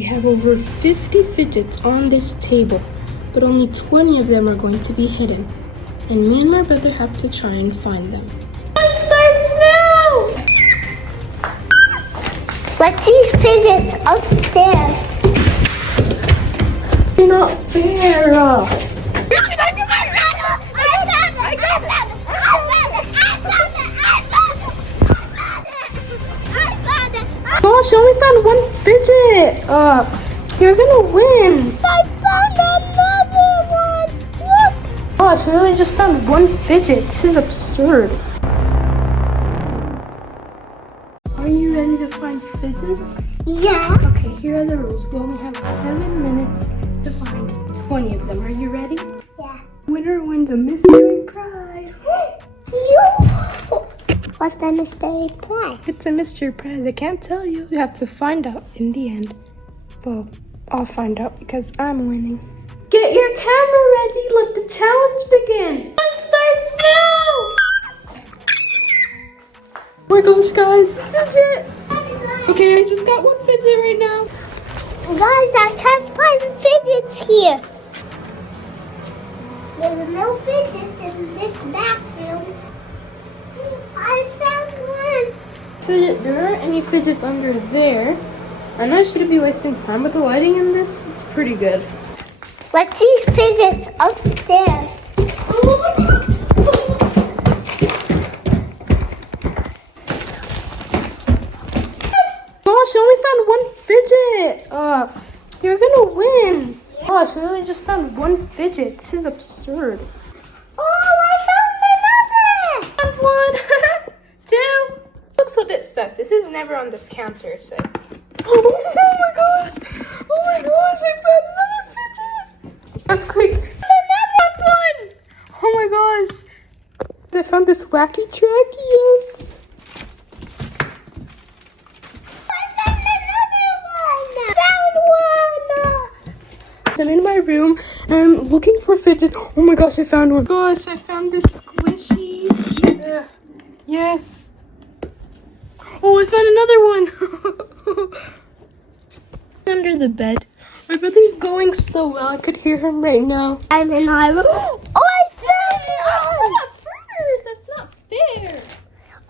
We have over 50 fidgets on this table, but only 20 of them are going to be hidden. And me and my brother have to try and find them. It starts now! Let's see Fidgets upstairs. You're not fair! Gosh, you only found one fidget! You're gonna win! I found another one! Look! Gosh, I really just found one fidget. This is absurd. Are you ready to find fidgets? Yeah. Okay, here are the rules. We only have 7 minutes to find 20 of them. Are you ready? Yeah. Winner wins a mystery prize. You! What's the mystery prize? It's a mystery prize. I can't tell you. You have to find out in the end. Well, I'll find out because I'm winning. Get your camera ready. Let the challenge begin. It starts now! Oh my gosh, guys. Fidget. Okay, I just got one fidget right now. Guys, I can't find fidgets here. There's no fidgets in this bathroom. I found one. Fidget, there aren't any fidgets under there. I know I shouldn't be wasting time, but the lighting in this is pretty good. Let's see Fidgets upstairs. Oh my god! Gosh, I only found one fidget! You're gonna win! Gosh, I really just found one fidget. This is absurd. Oh, I found another! I have one! Two! Looks a bit sus. This is never on this counter, so. Oh my gosh! Oh my gosh, I found another fidget! That's quick. Another one! Oh my gosh! I found this wacky track, yes! I'm in my room and I'm looking for fidget. Oh my gosh, I found one. Gosh, I found this squishy. Yes. Oh, I found another one. Under the bed. My brother's going so well. I could hear him right now. I'm in my room. Oh, I found it! I saw it first. That's not fair.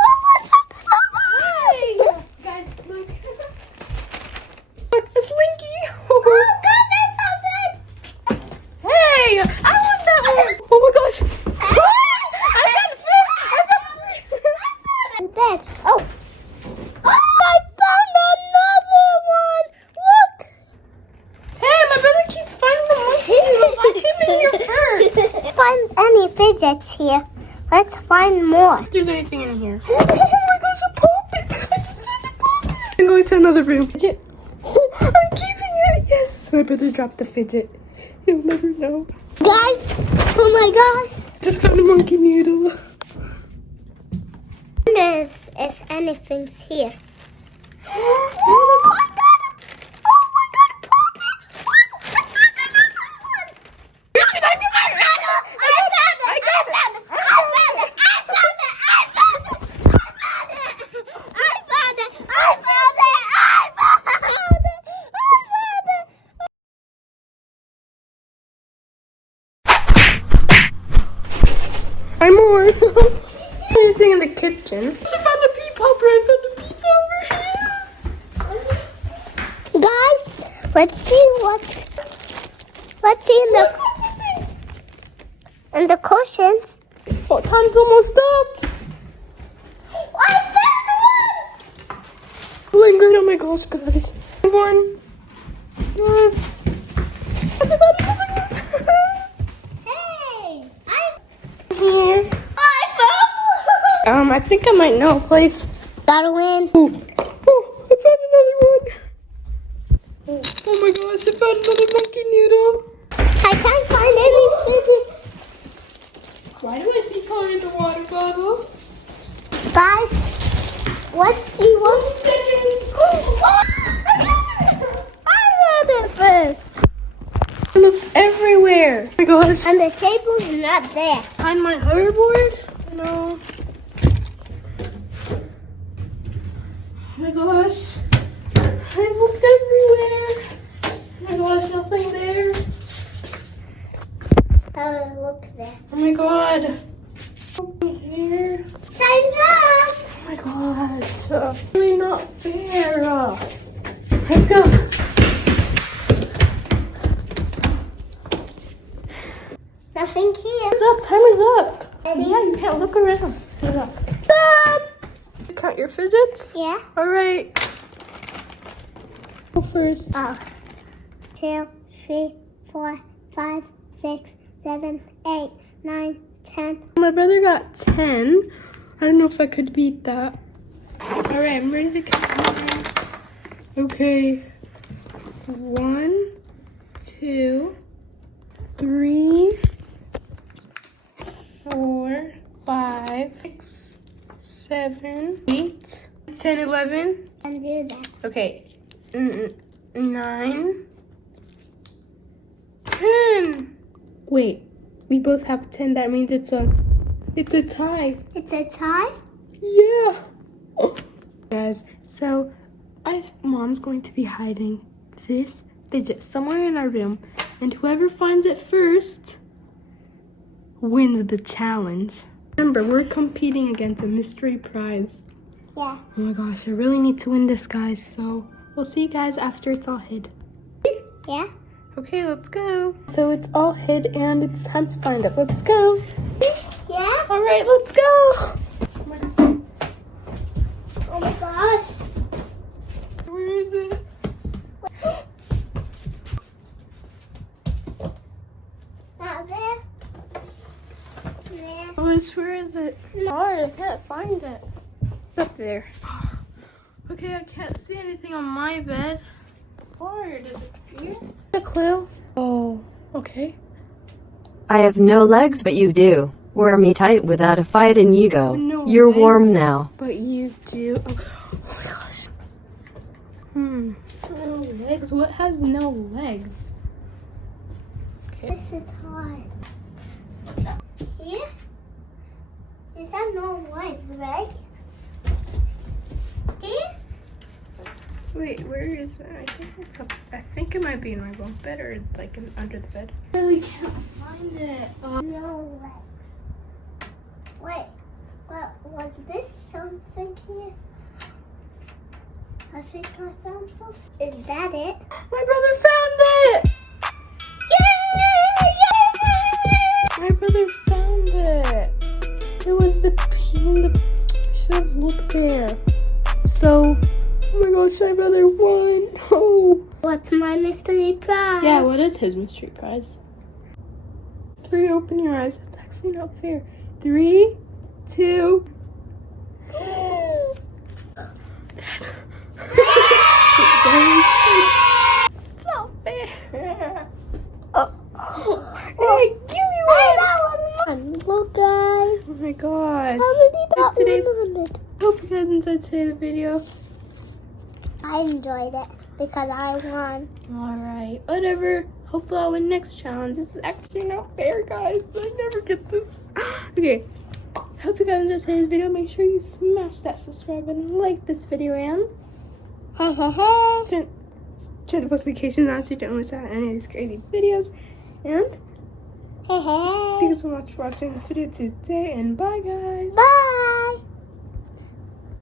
Oh, I found Hi. Guys, look. Look, a slinky. Oh, guys, I found it! Hey, I want that one. Oh my gosh. I found it first. I found it first. The bed. Oh. I found another one. Look. Hey, my brother keeps finding the monkey noodles. I came in here first. Find any fidgets here. Let's find more. If there's anything in here. Oh my gosh, a puppet. I just found a puppet. I'm going to another room. Fidget. Oh, I'm keeping it. Yes. My brother dropped the fidget. He'll never know. Guys, oh my gosh. Just found a monkey noodle. I wonder if anything's here. I'm more. Anything in the kitchen? She found a pea popper. I found a pea popper. Yes. Guys, let's see in the cushions. Oh, time's almost up. I found one. Oh my god! Oh my gosh, guys. One. Yes. I found another one. Hey, Here. I found one. I think I might know a place. Gotta win. Oh, I found another one. Oh my gosh, I found another monkey noodle. I can't find any fidgets. Why do I see color in the water bottle? Guys, let's see what's... I read it first. Look everywhere. Oh my gosh. And the table's not there. Find my hoverboard? No. Oh my gosh. I looked everywhere. nothing here. Timer's up. Timer's up. Ready? Yeah, you can't look around. Look up. Stop! Count your fidgets? Yeah. All right. Go first. 2, 3, 4, 5, 6, 7, 8, 9, 10. My brother got 10. I don't know if I could beat that. All right, I'm ready to count. Okay. 1, 2, 3, 4, 5, 6, 7, 8, 10, 11. And do that. Okay. 9, 10. Wait, we both have 10. That means it's a tie. It's a tie? Yeah. Oh. Guys, so Mom's going to be hiding this fidget somewhere in our room, and whoever finds it first wins the challenge. Remember, we're competing against a mystery prize. Yeah. Oh my gosh, I really need to win this, guys, so we'll see you guys after it's all hid. Yeah? Okay, let's go. So it's all hid and it's time to find it. Let's go. Yeah? All right, let's go. Oh my gosh. Where is it? Not there. There. Oh, where is it? Hard, I can't find it. Up there. Okay, I can't see anything on my bed. Hard, is it here? A clue? Oh, okay. I have no legs, but you do. Wear me tight without a fight and you go. No You're legs, warm now. But you do. Oh my gosh. No legs? What has no legs? Okay. This is hard. Here? Is that no legs, right? Here? Wait, where is it? I think it's up. I think it might be in my bunk bed or like under the bed. I really can't find it. No legs. Wait, what was this something here? I think I found something. Is that it? My brother found it! My brother found it. It was the pin. Should have looked there. So, oh my gosh, my brother won. Oh. What's my mystery prize? Yeah, what is his mystery prize? 3, open your eyes. That's actually not fair. 3, 2. It's not fair. Hey, give me one. Look, guys. Oh my gosh. How many that Today's- one? Hope you guys enjoyed today's video. I enjoyed it because I won. Alright, whatever. Hopefully I'll win next challenge. This is actually not fair, guys. I never get this. Okay. Hope you guys enjoyed today's video. Make sure you smash that subscribe button and like this video and Hey, hey, hey. turn the post notifications on so you don't miss out on any of these crazy videos. And Hey, hey. thank you so much for watching this video today and bye guys. Bye.